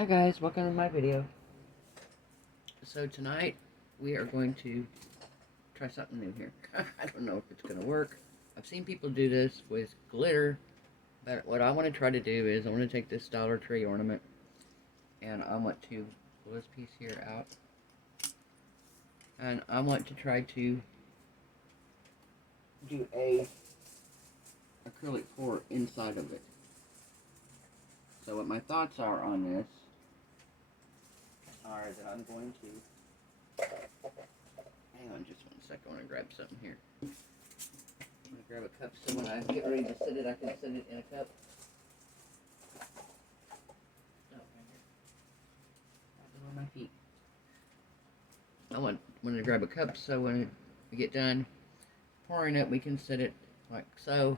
Hi guys, welcome to my video. So tonight we are going to try something new here. I don't know if it's going to work. I've seen people do this with glitter, but what I want to try to do is I want to take this Dollar Tree ornament and I want to pull this piece here out. And I want to try to do a acrylic pour inside of it. So what my thoughts are on this are that I'm going to, hang on just 1 second, I want to grab something here. I'm going to grab a cup so when I get ready to sit it, I can sit it in a cup. Oh, right here. On my feet. I want to grab a cup so when we get done pouring it, we can sit it like so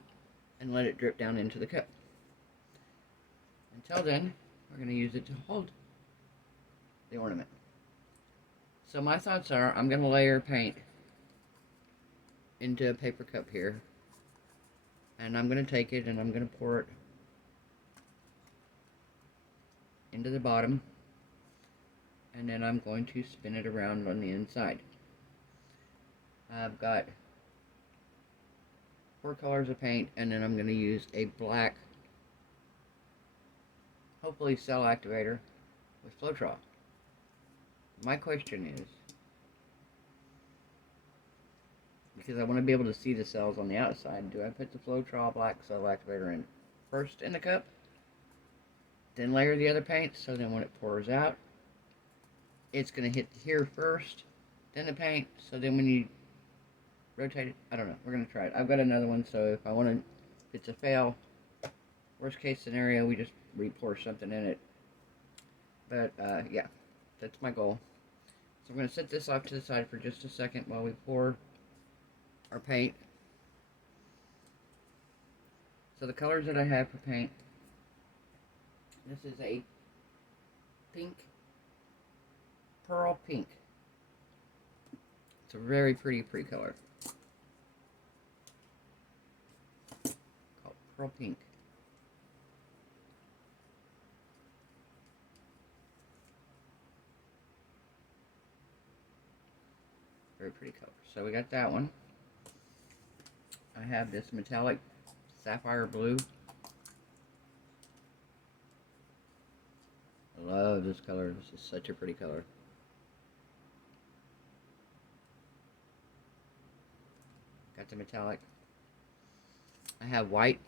and let it drip down into the cup. Until then, we're going to use it to hold the ornament. So my thoughts are, I'm going to layer paint into a paper cup here, and I'm going to take it and I'm going to pour it into the bottom, and then I'm going to spin it around on the inside. I've got 4 colors of paint, and then I'm going to use a black, hopefully cell activator with Floetrol. My question is, because I want to be able to see the cells on the outside, do I put the Floetrol black cell activator in first in the cup, then layer the other paint, so then when it pours out, it's going to hit here first, then the paint, so then when you rotate it, I don't know, we're going to try it. I've got another one, so if I want to, if it's a fail, worst case scenario, we just re-pour something in it. But, yeah, that's my goal. So I'm going to set this off to the side for just a second while we pour our paint. So the colors that I have for paint, this is a pink, pearl pink. It's a very pretty color called pearl pink. Very pretty color. So we got that one. I have this metallic sapphire blue. I love this color. This is such a pretty color. Got the metallic. I have white.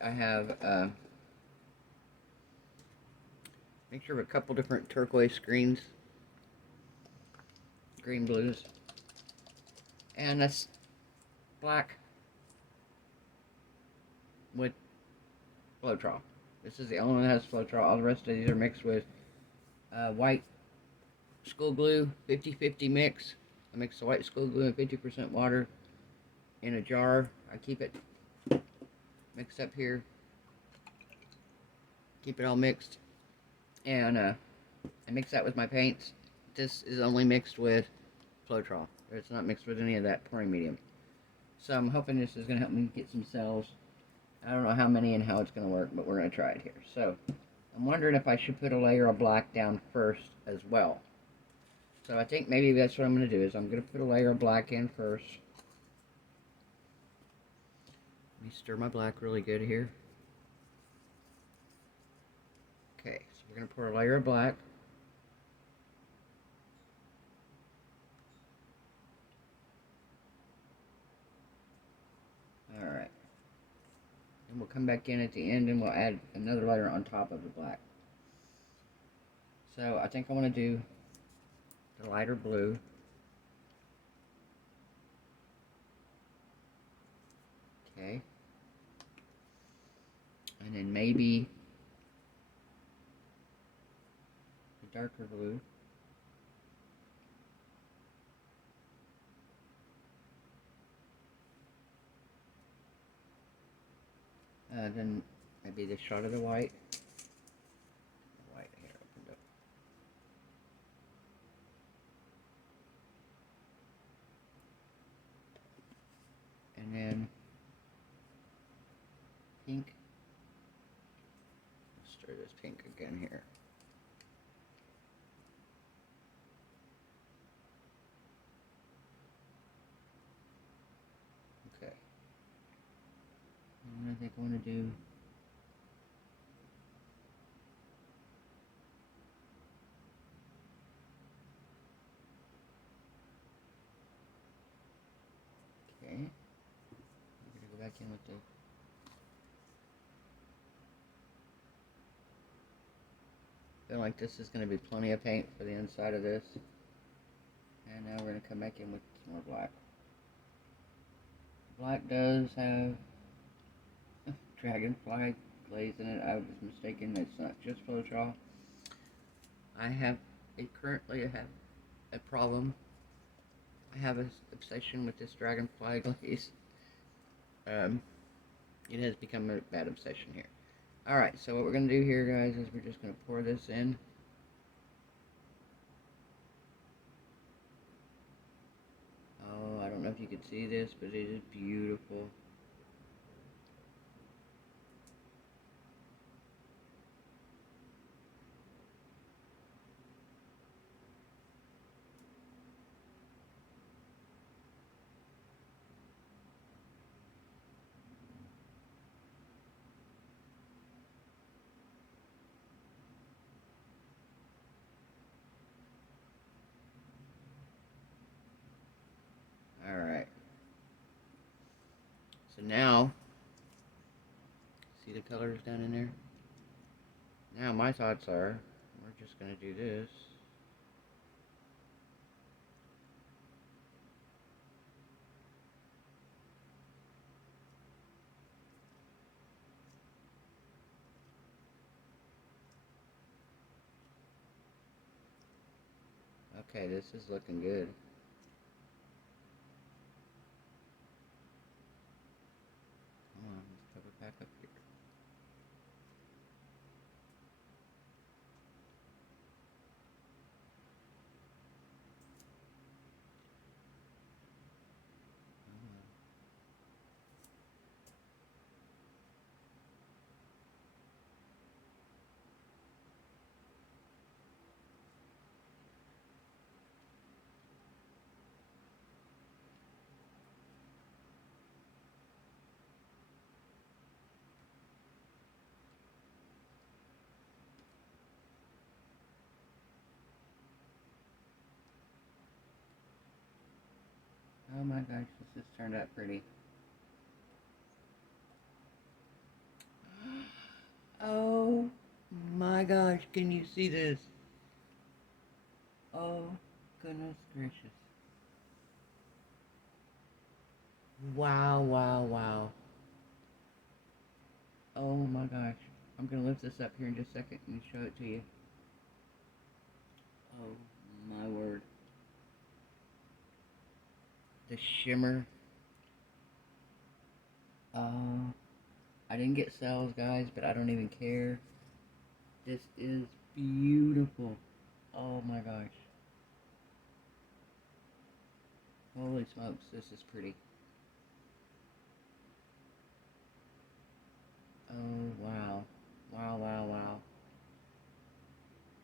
I have mixture of a couple different turquoise greens, green blues, and that's black with Floetrol. This is the only one that has Floetrol. All the rest of these are mixed with white school glue, 50-50 mix. I mix the white school glue and 50% water in a jar. I keep it mixed up here. Keep it all mixed. And I mix that with my paints. This is only mixed with Floetrol. It's not mixed with any of that pouring medium. So I'm hoping this is going to help me get some cells. I don't know how many and how it's going to work, but we're going to try it here. So I'm wondering if I should put a layer of black down first as well. So I think maybe that's what I'm going to do, is I'm going to put a layer of black in first. Let me stir my black really good here. Okay, so we're going to pour a layer of black. Alright. And we'll come back in at the end and we'll add another layer on top of the black. So I think I want to do the lighter blue. Okay. And then maybe the darker blue. Then maybe the shot of the white. The white here opened up. And then pink. pink again here. Okay. And I think I want to do okay. I'm gonna go back in with the feel like this is going to be plenty of paint for the inside of this. And now we're going to come back in with some more black. Black does have dragonfly glaze in it. I was mistaken. It's not just Floetrol. Currently I have a problem. I have an obsession with this dragonfly glaze. It has become a bad obsession here. Alright, so what we're going to do here, guys, is we're just going to pour this in. Oh, I don't know if you can see this, but it is beautiful. Alright. So now, see the colors down in there? Now my thoughts are, we're just going to do this. Okay, this is looking good. Come on, let's cover back up here. Oh my gosh, this has turned out pretty. Oh my gosh, can you see this? Oh, goodness gracious. Wow, wow, wow. Oh my gosh. I'm going to lift this up here in just a second and show it to you. Oh my word. The shimmer. I didn't get cells, guys, but I don't even care. This is beautiful. Oh my gosh. Holy smokes, this is pretty. Oh, wow. Wow, wow, wow.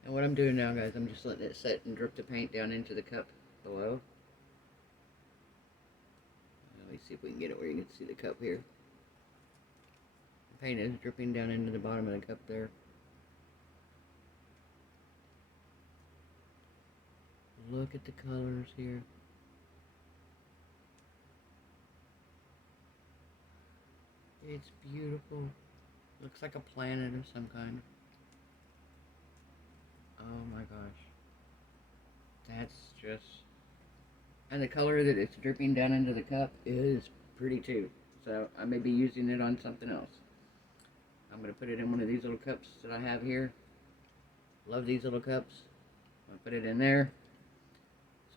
And what I'm doing now, guys, I'm just letting it set and drip the paint down into the cup below. Let me see if we can get it where you can see the cup here. The paint is dripping down into the bottom of the cup there. Look at the colors here. It's beautiful. Looks like a planet of some kind. Oh my gosh. That's just... And the color that it's dripping down into the cup is pretty too. So I may be using it on something else. I'm going to put it in one of these little cups that I have here. Love these little cups. I'm going to put it in there.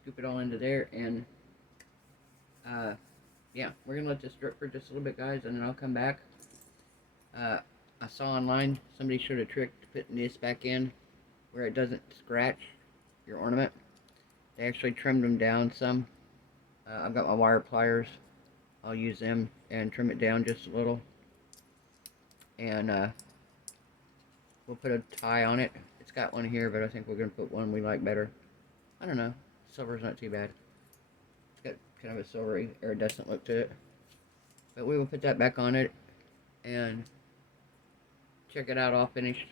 Scoop it all into there. And yeah, we're going to let this drip for just a little bit, guys. And then I'll come back. I saw online somebody showed a trick to putting this back in where it doesn't scratch your ornament. They actually trimmed them down some. I've got my wire pliers. I'll use them and trim it down just a little. And We'll put a tie on it. It's got one here, but I think we're going to put one we like better. I don't know. Silver's not too bad. It's got kind of a silvery, iridescent look to it. But we will put that back on it and check it out all finished.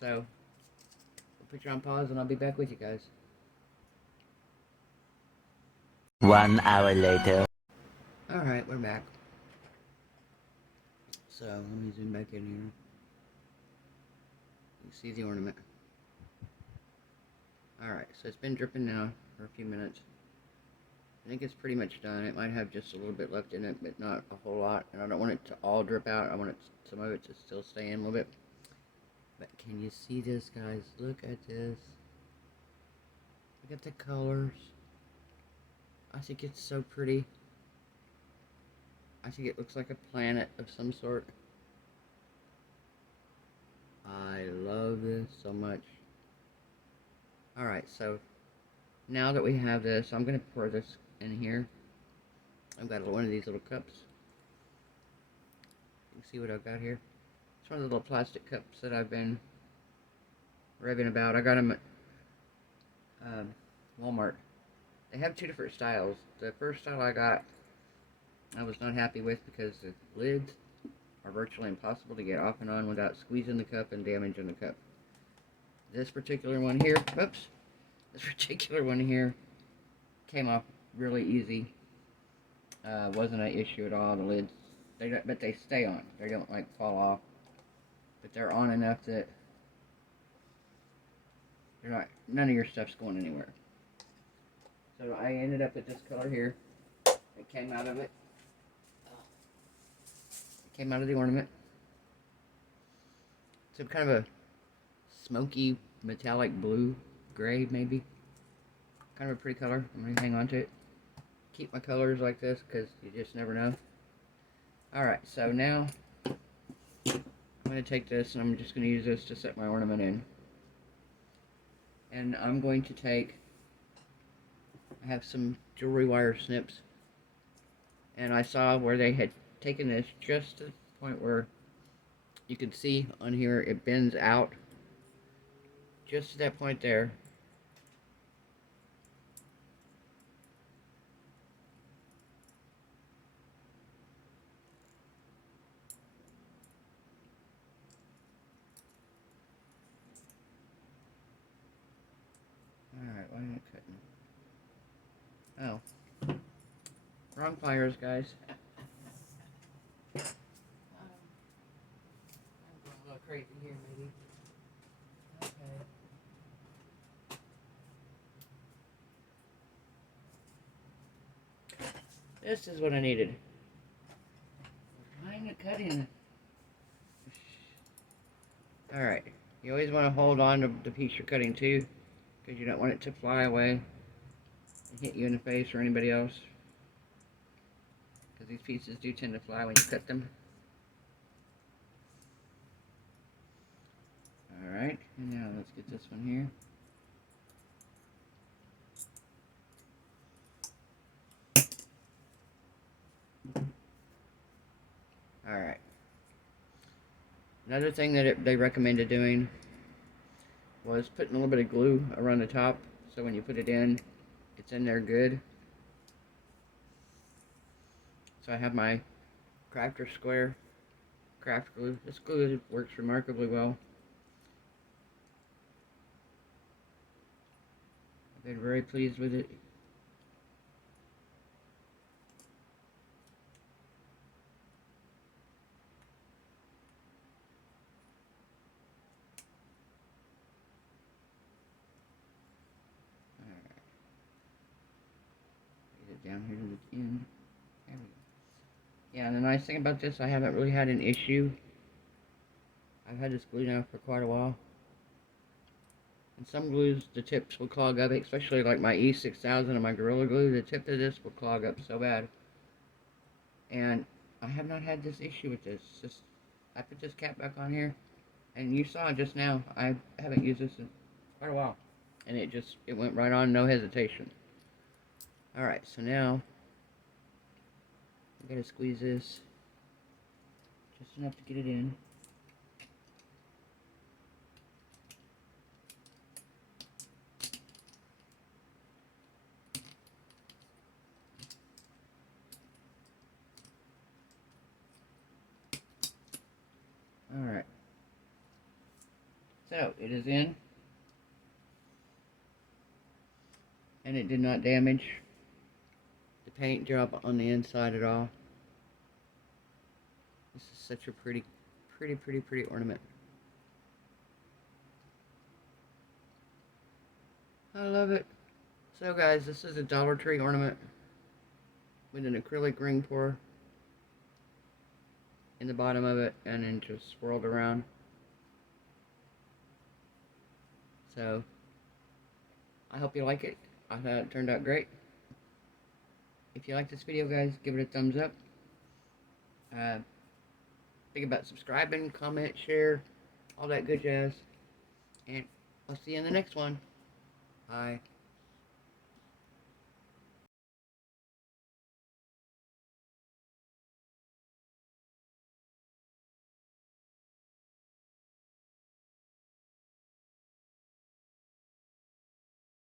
So, we'll put you on pause and I'll be back with you guys. 1 hour later. Alright, we're back. So, let me zoom back in here. You see the ornament. Alright, so it's been dripping now for a few minutes. I think it's pretty much done. It might have just a little bit left in it, but not a whole lot. And I don't want it to all drip out. I want it, some of it to still stay in a little bit. But can you see this, guys? Look at this. Look at the colors. I think it's so pretty. I think it looks like a planet of some sort. I love this so much. Alright, so now that we have this, I'm going to pour this in here. I've got one of these little cups. You can see what I've got here. It's one of the little plastic cups that I've been raving about. I got them at Walmart. They have two different styles. The first style I got, I was not happy with because the lids are virtually impossible to get off and on without squeezing the cup and damaging the cup. This particular one here, oops, this particular one here came off really easy. Wasn't an issue at all. The lids, but they stay on. They don't like fall off. But they're on enough that they're not. None of your stuff's going anywhere. So I ended up with this color here. It came out of it. It came out of the ornament. Some kind of a smoky metallic blue, gray maybe. Kind of a pretty color. I'm going to hang on to it. Keep my colors like this because you just never know. Alright, so now I'm going to take this and I'm just going to use this to set my ornament in. And I'm going to take, I have some jewelry wire snips. And I saw where they had taken this just to the point where you can see on here it bends out. Just to that point there. Alright, why am I cutting? Oh. Wrong pliers, guys. I'm going a little crazy here, maybe. Okay. This is what I needed. Trying to cut in. Alright. You always want to hold on to the piece you're cutting to, because you don't want it to fly away and hit you in the face or anybody else. Because these pieces do tend to fly when you cut them. Alright, and now let's get this one here. Alright. Another thing that they recommended doing was putting a little bit of glue around the top so when you put it in, it's in there good. So I have my Crafter Square craft glue. This glue works remarkably well. I've been very pleased with it. Alright. Get it down here to the end. There we go. Yeah, and the nice thing about this, I haven't really had an issue. I've had this glue now for quite a while. And some glues, the tips will clog up, especially like my E6000 and my Gorilla Glue. The tip of this will clog up so bad. And I have not had this issue with this. Just, I put this cap back on here, and you saw just now, I haven't used this in quite a while. And it went right on, no hesitation. Alright, so now, I gotta squeeze this just enough to get it in. So, it is in. And it did not damage the paint job on the inside at all. This is such a pretty ornament. I love it. So guys, this is a Dollar Tree ornament with an acrylic ring pour in the bottom of it and then just swirled around. So, I hope you like it. I thought it turned out great. If you like this video, guys, give it a thumbs up. Think about subscribing, comment, share, all that good jazz. And I'll see you in the next one. Bye.